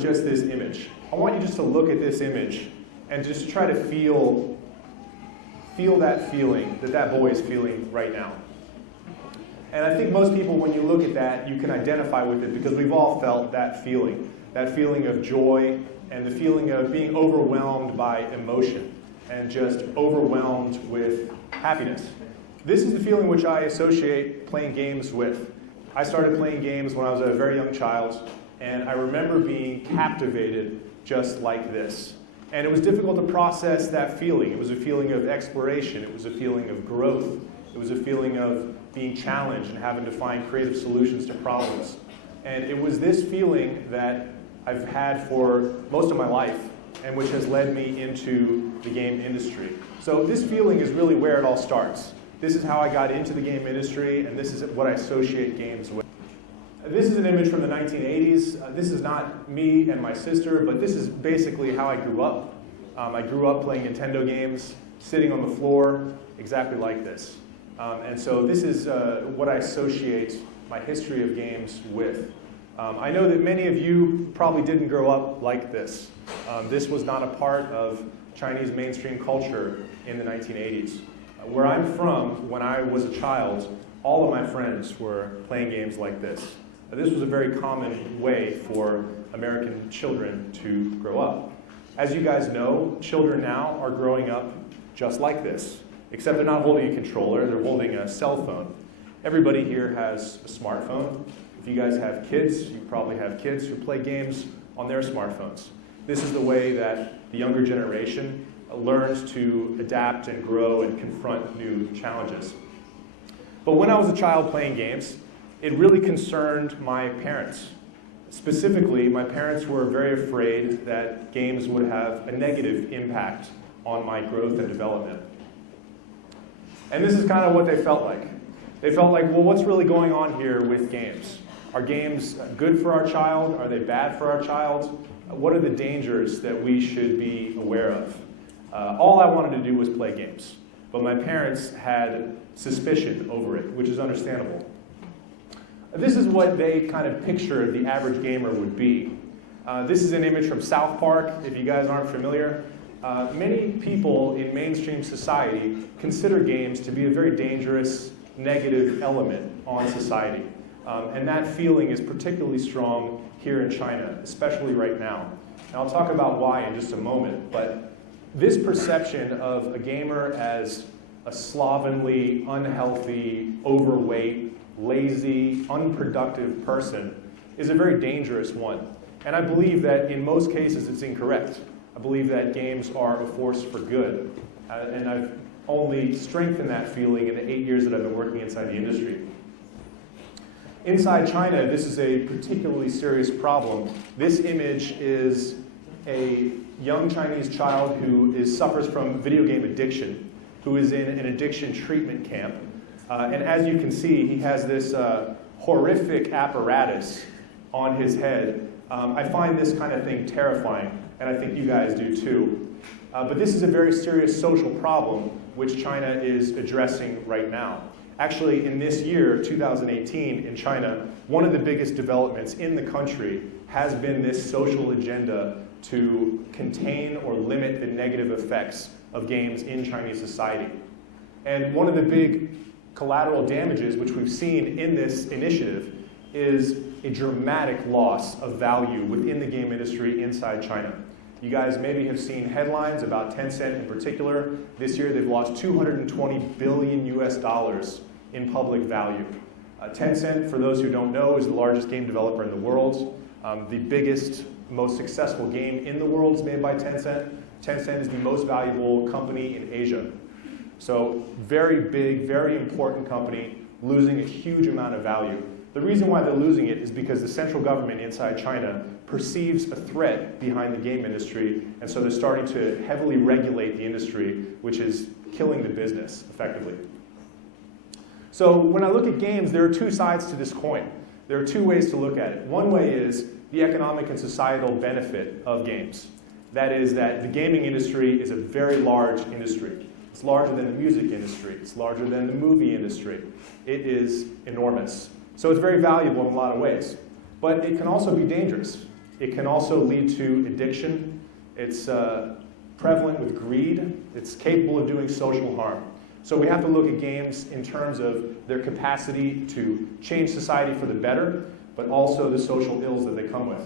with just this image. I want you just to look at this image and just try to feel that feeling that that boy is feeling right now. And I think most people, when you look at that, you can identify with it because we've all felt that feeling of joy and the feeling of being overwhelmed by emotion and just overwhelmed with happiness. This is the feeling which I associate playing games with. I started playing games when I was a very young child, and I remember being captivated just like this. And it was difficult to process that feeling. It was a feeling of exploration. It was a feeling of growth. It was a feeling of being challenged and having to find creative solutions to problems. And it was this feeling that I've had for most of my life and which has led me into the game industry. So this feeling is really where it all starts. This is how I got into the game industry, and this is what I associate games with. This is an image from the 1980s. This is not me and my sister, but this is basically how I grew up. I grew up playing Nintendo games, sitting on the floor, exactly like this. And so this is what I associate my history of games with. I know that many of you probably didn't grow up like this. This was not a part of Chinese mainstream culture in the 1980s. Where I'm from, when I was a child, all of my friends were playing games like this. This was a very common way for American children to grow up. As you guys know, children now are growing up just like this, except they're not holding a controller, they're holding a cell phone. Everybody here has a smartphone. If you guys have kids, you probably have kids who play games on their smartphones. This is the way that the younger generation learns to adapt and grow and confront new challenges. But when I was a child playing games, it really concerned my parents. Specifically, my parents were very afraid that games would have a negative impact on my growth and development. And this is kind of what they felt like. They felt like, well, what's really going on here with games? Are games good for our child? Are they bad for our child? What are the dangers that we should be aware of? All I wanted to do was play games. But my parents had suspicion over it, which is understandable. This is what they kind of pictured the average gamer would be. This is an image from South Park, if you guys aren't familiar. Many people in mainstream society consider games to be a very dangerous, negative element on society. And that feeling is particularly strong here in China, especially right now. And I'll talk about why in just a moment, but this perception of a gamer as a slovenly, unhealthy, overweight, lazy, unproductive person is a very dangerous one. And I believe that in most cases it's incorrect. I believe that games are a force for good. And I've only strengthened that feeling in the 8 years that I've been working inside the industry. Inside China, this is a particularly serious problem. This image is a young Chinese child who suffers from video game addiction, who is in an addiction treatment camp. And as you can see, he has this horrific apparatus on his head. I find this kind of thing terrifying, and I think you guys do too. But this is a very serious social problem which China is addressing right now. Actually, in this year, 2018, in China, one of the biggest developments in the country has been this social agenda to contain or limit the negative effects of games in Chinese society. And one of the big collateral damages which we've seen in this initiative is a dramatic loss of value within the game industry inside China. You guys maybe have seen headlines about Tencent in particular. This year they've lost $220 billion US in public value. Tencent, for those who don't know, is the largest game developer in the world. The biggest, most successful game in the world is made by Tencent. Tencent is the most valuable company in Asia. So very big, very important company, losing a huge amount of value. The reason why they're losing it is because the central government inside China perceives a threat behind the game industry, and so they're starting to heavily regulate the industry, which is killing the business, effectively. So when I look at games, there are two sides to this coin. There are two ways to look at it. One way is the economic and societal benefit of games. That is that the gaming industry is a very large industry. It's larger than the music industry. It's larger than the movie industry. It is enormous. So it's very valuable in a lot of ways. But it can also be dangerous. It can also lead to addiction. It's prevalent with greed. It's capable of doing social harm. So we have to look at games in terms of their capacity to change society for the better, but also the social ills that they come with.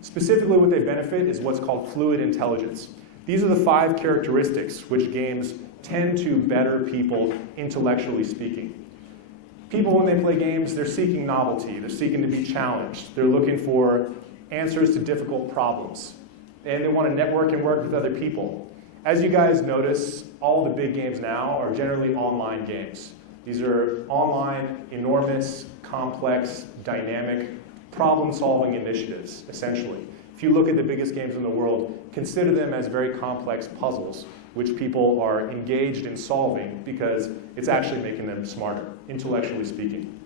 Specifically, what they benefit is what's called fluid intelligence. These are the 5 characteristics which games tend to better people, intellectually speaking. People, when they play games, they're seeking novelty. They're seeking to be challenged. They're looking for answers to difficult problems. And they want to network and work with other people. As you guys notice, all the big games now are generally online games. These are online, enormous, complex, dynamic, problem-solving initiatives, essentially. If you look at the biggest games in the world, consider them as very complex puzzles, which people are engaged in solving because it's actually making them smarter, intellectually speaking.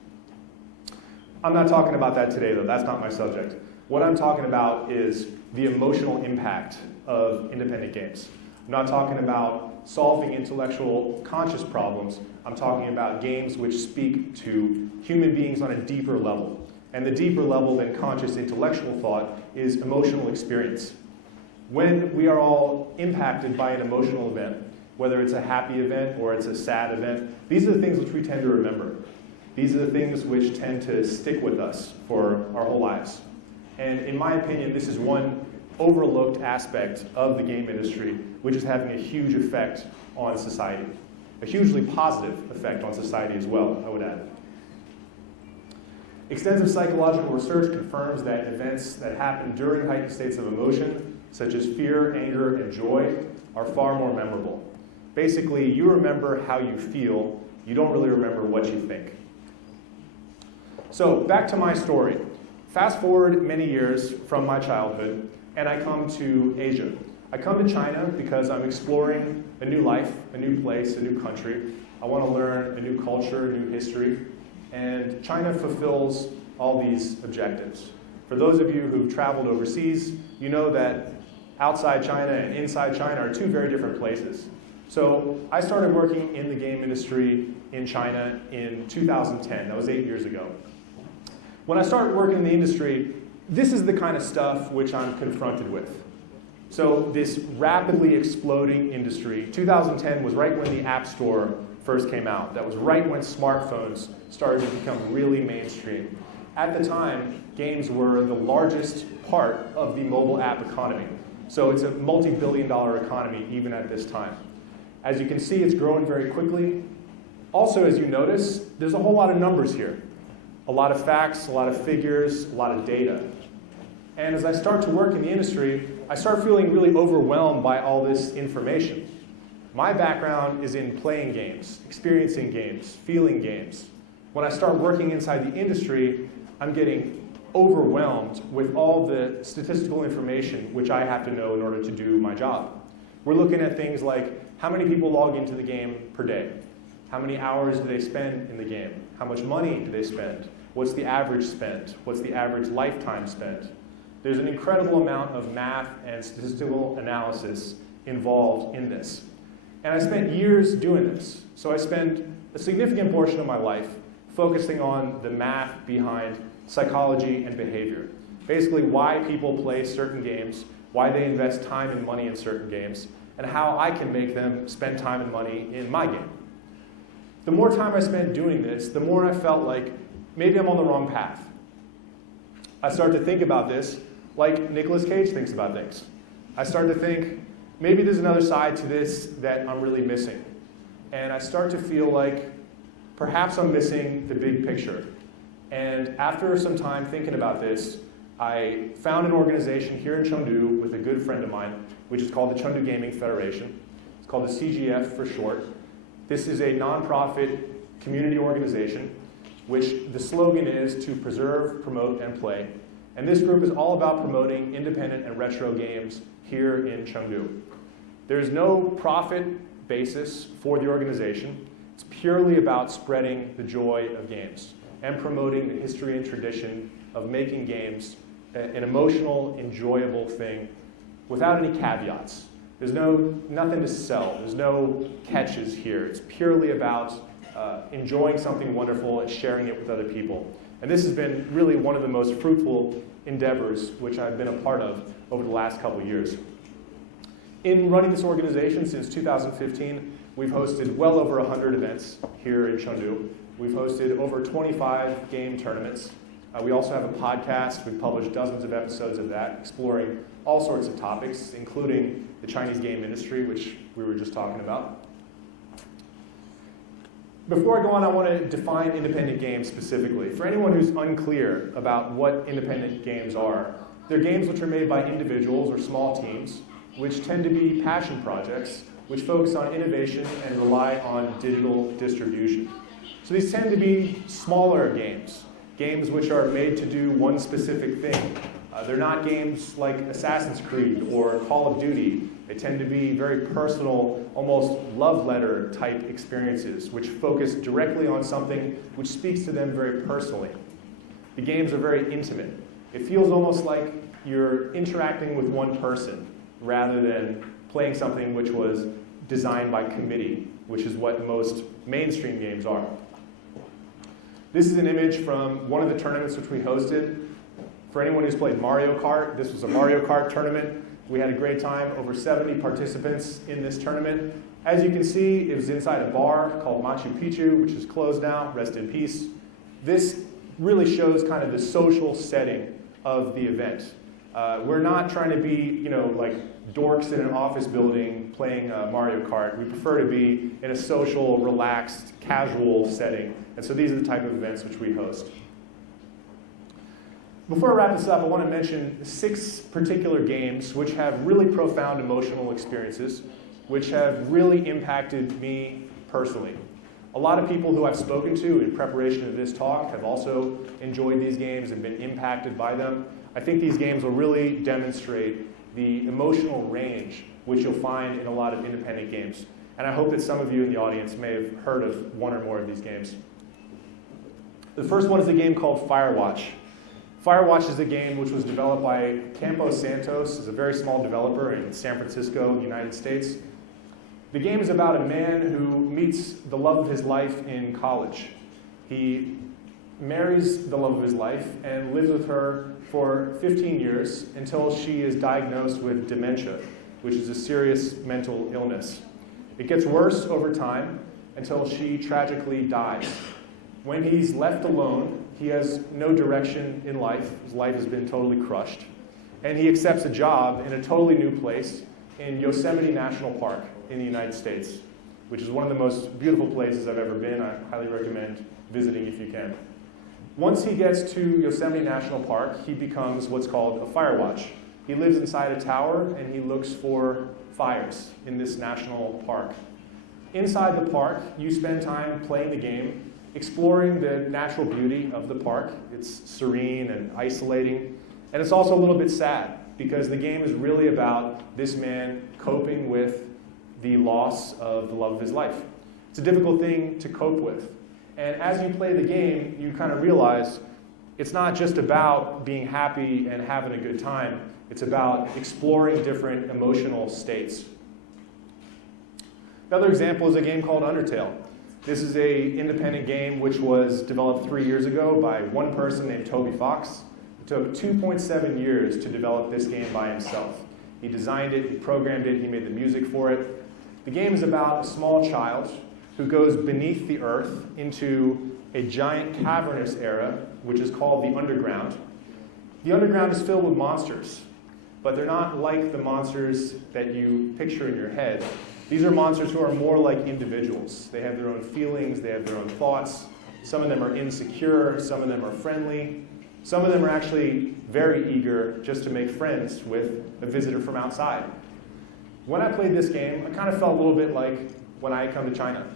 I'm not talking about that today, though. That's not my subject. What I'm talking about is the emotional impact of independent games. I'm not talking about solving intellectual conscious problems. I'm talking about games which speak to human beings on a deeper level. And the deeper level than conscious intellectual thought is emotional experience. When we are all impacted by an emotional event, whether it's a happy event or it's a sad event, these are the things which we tend to remember. These are the things which tend to stick with us for our whole lives. And in my opinion, this is one overlooked aspect of the game industry, which is having a huge effect on society. A hugely positive effect on society as well, I would add. Extensive psychological research confirms that events that happen during heightened states of emotion, such as fear, anger, and joy, are far more memorable. Basically, you remember how you feel, you don't really remember what you think. So, back to my story. Fast forward many years from my childhood, and I come to Asia. I come to China because I'm exploring a new life, a new place, a new country. I want to learn a new culture, a new history, and China fulfills all these objectives. For those of you who've traveled overseas, you know that outside China and inside China are 2 very different places. So I started working in the game industry in China in 2010. That was 8 years ago. When I started working in the industry, this is the kind of stuff which I'm confronted with. So this rapidly exploding industry, 2010 was right when the App Store first came out. That was right when smartphones started to become really mainstream. At the time, games were the largest part of the mobile app economy. So it's a multi-billion-dollar economy even at this time. As you can see, it's growing very quickly. Also, as you notice, there's a whole lot of numbers here. A lot of facts, a lot of figures, a lot of data. And as I start to work in the industry, I start feeling really overwhelmed by all this information. My background is in playing games, experiencing games, feeling games. When I start working inside the industry, I'm getting overwhelmed with all the statistical information which I have to know in order to do my job. We're looking at things like how many people log into the game per day? How many hours do they spend in the game? How much money do they spend? What's the average spend? What's the average lifetime spent? There's an incredible amount of math and statistical analysis involved in this. And I spent years doing this. So I spend a significant portion of my life focusing on the math behind psychology and behavior. Basically, why people play certain games, why they invest time and money in certain games, and how I can make them spend time and money in my game. The more time I spent doing this, the more I felt like maybe I'm on the wrong path. I started to think about this like Nicolas Cage thinks about things. I started to think, maybe there's another side to this that I'm really missing. And I start to feel like perhaps I'm missing the big picture. And after some time thinking about this, I found an organization here in Chengdu with a good friend of mine, which is called the Chengdu Gaming Federation. It's called the CGF for short. This is a nonprofit community organization, which the slogan is to preserve, promote, and play. And this group is all about promoting independent and retro games here in Chengdu. There's no profit basis for the organization. It's purely about spreading the joy of games and promoting the history and tradition of making games an emotional, enjoyable thing without any caveats. There's nothing to sell. There's no catches here. It's purely about enjoying something wonderful and sharing it with other people. And this has been really one of the most fruitful endeavors which I've been a part of over the last couple of years. In running this organization since 2015, we've hosted well over 100 events here in Chengdu. We've hosted over 25 game tournaments. We also have a podcast. We've published dozens of episodes of that, exploring all sorts of topics, including the Chinese game industry, which we were just talking about. Before I go on, I want to define independent games specifically. For anyone who's unclear about what independent games are, they're games which are made by individuals or small teams, which tend to be passion projects, which focus on innovation and rely on digital distribution. So these tend to be smaller games, games which are made to do one specific thing. They're not games like Assassin's Creed or Call of Duty. They tend to be very personal, almost love letter type experiences, which focus directly on something which speaks to them very personally. The games are very intimate. It feels almost like you're interacting with one person rather than playing something which was designed by committee, which is what most mainstream games are. This is an image from one of the tournaments which we hosted. For anyone who's played Mario Kart, this was a Mario Kart tournament. We had a great time, over 70 participants in this tournament. As you can see, it was inside a bar called Machu Picchu, which is closed now, rest in peace. This really shows kind of the social setting of the event. We're not trying to be, like dorks in an office building playing Mario Kart. We prefer to be in a social, relaxed, casual setting. And so these are the type of events which we host. Before I wrap this up, I want to mention 6 particular games which have really profound emotional experiences, which have really impacted me personally. A lot of people who I've spoken to in preparation of this talk have also enjoyed these games and been impacted by them. I think these games will really demonstrate the emotional range which you'll find in a lot of independent games. And I hope that some of you in the audience may have heard of one or more of these games. The first one is a game called Firewatch. Firewatch is a game which was developed by Campos Santos, is a very small developer in San Francisco, United States. The game is about a man who meets the love of his life in college. He marries the love of his life and lives with her for 15 years until she is diagnosed with dementia, which is a serious mental illness. It gets worse over time until she tragically dies. When he's left alone, he has no direction in life. His life has been totally crushed. And he accepts a job in a totally new place in Yosemite National Park in the United States, which is one of the most beautiful places I've ever been. I highly recommend visiting if you can. Once he gets to Yosemite National Park, he becomes what's called a firewatch. He lives inside a tower and he looks for fires in this national park. Inside the park, you spend time playing the game, exploring the natural beauty of the park. It's serene and isolating. And it's also a little bit sad because the game is really about this man coping with the loss of the love of his life. It's a difficult thing to cope with. And as you play the game, you kind of realize it's not just about being happy and having a good time. It's about exploring different emotional states. Another example is a game called Undertale. This is an independent game which was developed 3 years ago by one person named Toby Fox. It took 2.7 years to develop this game by himself. He designed it, he programmed it, he made the music for it. The game is about a small child who goes beneath the earth into a giant cavernous area, which is called the underground. The underground is filled with monsters, but they're not like the monsters that you picture in your head. These are monsters who are more like individuals. They have their own feelings, they have their own thoughts. Some of them are insecure, some of them are friendly. Some of them are actually very eager just to make friends with a visitor from outside. When I played this game, I kind of felt a little bit like when I come to China.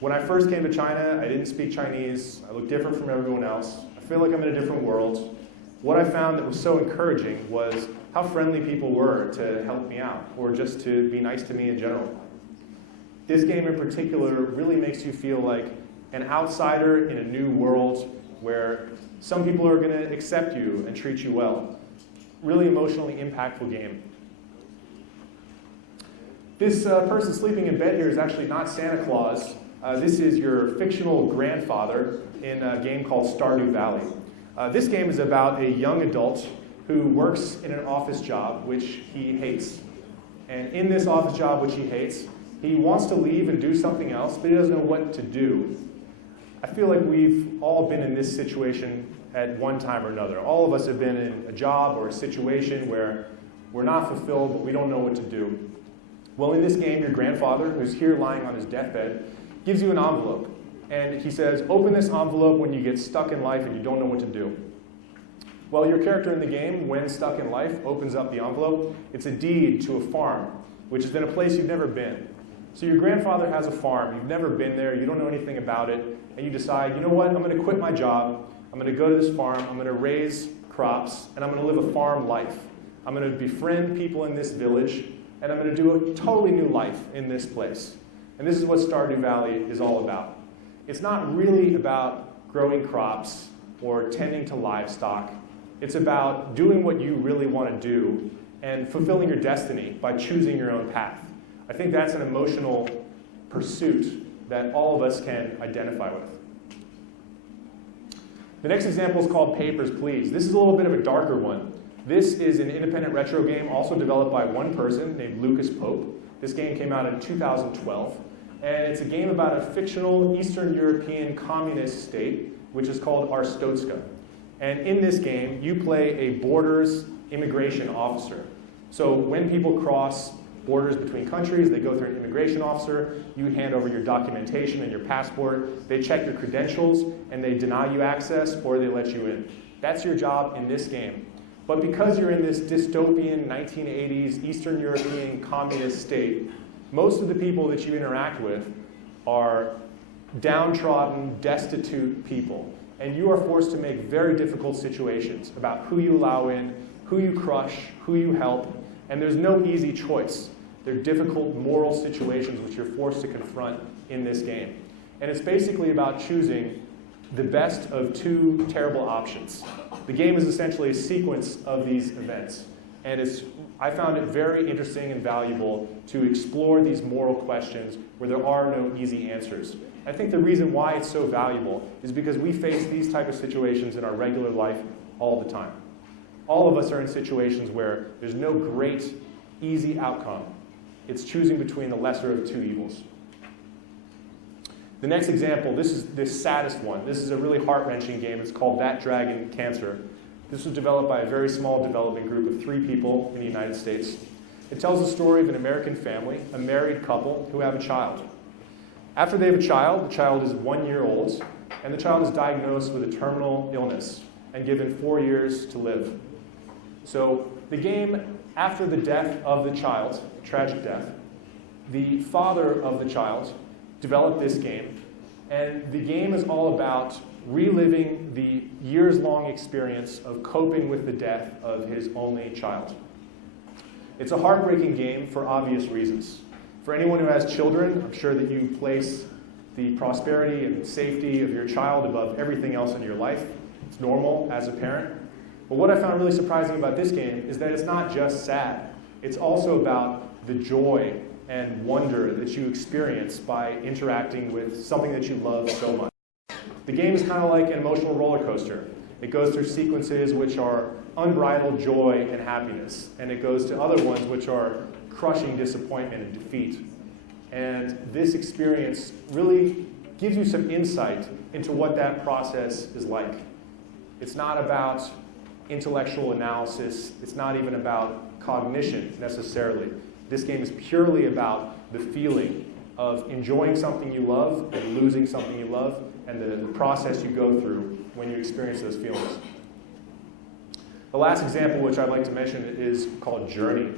When I first came to China, I didn't speak Chinese. I looked different from everyone else. I feel like I'm in a different world. What I found that was so encouraging was how friendly people were to help me out, or just to be nice to me in general. This game in particular really makes you feel like an outsider in a new world where some people are going to accept you and treat you well. Really emotionally impactful game. This person sleeping in bed here is actually not Santa Claus. This is your fictional grandfather in a game called Stardew Valley. This game is about a young adult who works in an office job which he hates. And in this office job which he hates, he wants to leave and do something else, but he doesn't know what to do. I feel like we've all been in this situation at one time or another. All of us have been in a job or a situation where we're not fulfilled, but we don't know what to do. Well, in this game, your grandfather, who's here lying on his deathbed, gives you an envelope. And he says, open this envelope when you get stuck in life and you don't know what to do. Well, your character in the game, when stuck in life, opens up the envelope. It's a deed to a farm, which is in a place you've never been. So your grandfather has a farm. You've never been there. You don't know anything about it. And you decide, you know what? I'm going to quit my job. I'm going to go to this farm. I'm going to raise crops. And I'm going to live a farm life. I'm going to befriend people in this village. And I'm going to do a totally new life in this place. And this is what Stardew Valley is all about. It's not really about growing crops or tending to livestock. It's about doing what you really want to do and fulfilling your destiny by choosing your own path. I think that's an emotional pursuit that all of us can identify with. The next example is called Papers, Please. This is a little bit of a darker one. This is an independent retro game also developed by one person named Lucas Pope. This game came out in 2012. And it's a game about a fictional Eastern European communist state, which is called Arstotzka. And in this game, you play a borders immigration officer. So when people cross borders between countries, they go through an immigration officer, you hand over your documentation and your passport, they check your credentials, and they deny you access or they let you in. That's your job in this game. But because you're in this dystopian 1980s Eastern European communist state, most of the people that you interact with are downtrodden, destitute people. And you are forced to make very difficult situations about who you allow in, who you crush, who you help, and there's no easy choice. They're difficult moral situations which you're forced to confront in this game. And it's basically about choosing the best of two terrible options. The game is essentially a sequence of these events. And I found it very interesting and valuable to explore these moral questions where there are no easy answers. I think the reason why it's so valuable is because we face these type of situations in our regular life all the time. All of us are in situations where there's no great, easy outcome. It's choosing between the lesser of two evils. The next example, this is the saddest one. This is a really heart-wrenching game. It's called That Dragon Cancer. This was developed by a very small development group of 3 people in the United States. It tells the story of an American family, a married couple, who have a child. After they have a child, the child is 1 year old, and the child is diagnosed with a terminal illness and given 4 years to live. So the game, after the death of the child, tragic death, the father of the child developed this game, and the game is all about reliving the years-long experience of coping with the death of his only child. It's a heartbreaking game for obvious reasons. For anyone who has children, I'm sure that you place the prosperity and safety of your child above everything else in your life. It's normal as a parent. But what I found really surprising about this game is that it's not just sad. It's also about the joy and wonder that you experience by interacting with something that you love so much. The game is kind of like an emotional roller coaster. It goes through sequences which are unbridled joy and happiness, and it goes to other ones which are crushing disappointment and defeat. And this experience really gives you some insight into what that process is like. It's not about intellectual analysis. It's not even about cognition necessarily. This game is purely about the feeling of enjoying something you love and losing something you love, and the process you go through when you experience those feelings. The last example which I'd like to mention is called Journey.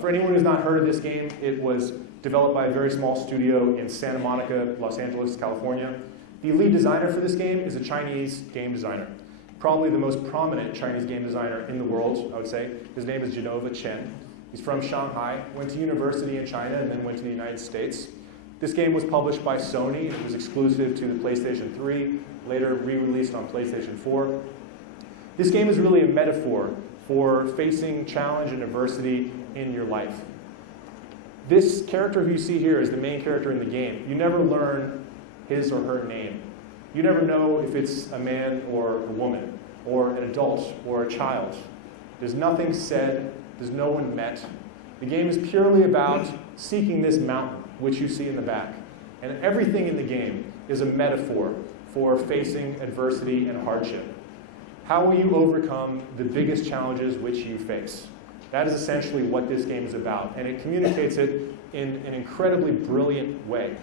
For anyone who's not heard of this game, it was developed by a very small studio in Santa Monica, Los Angeles, California. The lead designer for this game is a Chinese game designer. Probably the most prominent Chinese game designer in the world, I would say. His name is Genova Chen. He's from Shanghai, went to university in China, and then went to the United States. This game was published by Sony. It was exclusive to the PlayStation 3, later re-released on PlayStation 4. This game is really a metaphor for facing challenge and adversity in your life. This character who you see here is the main character in the game. You never learn his or her name. You never know if it's a man or a woman, or an adult or a child. There's nothing said, there's no one met. The game is purely about seeking this mountain, which you see in the back. And everything in the game is a metaphor for facing adversity and hardship. How will you overcome the biggest challenges which you face? That is essentially what this game is about, and it communicates it in an incredibly brilliant way.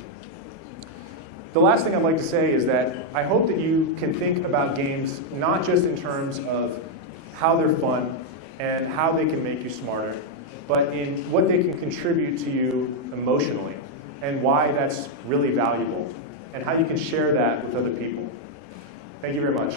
The last thing I'd like to say is that I hope that you can think about games not just in terms of how they're fun and how they can make you smarter, but in what they can contribute to you emotionally and why that's really valuable and how you can share that with other people. Thank you very much.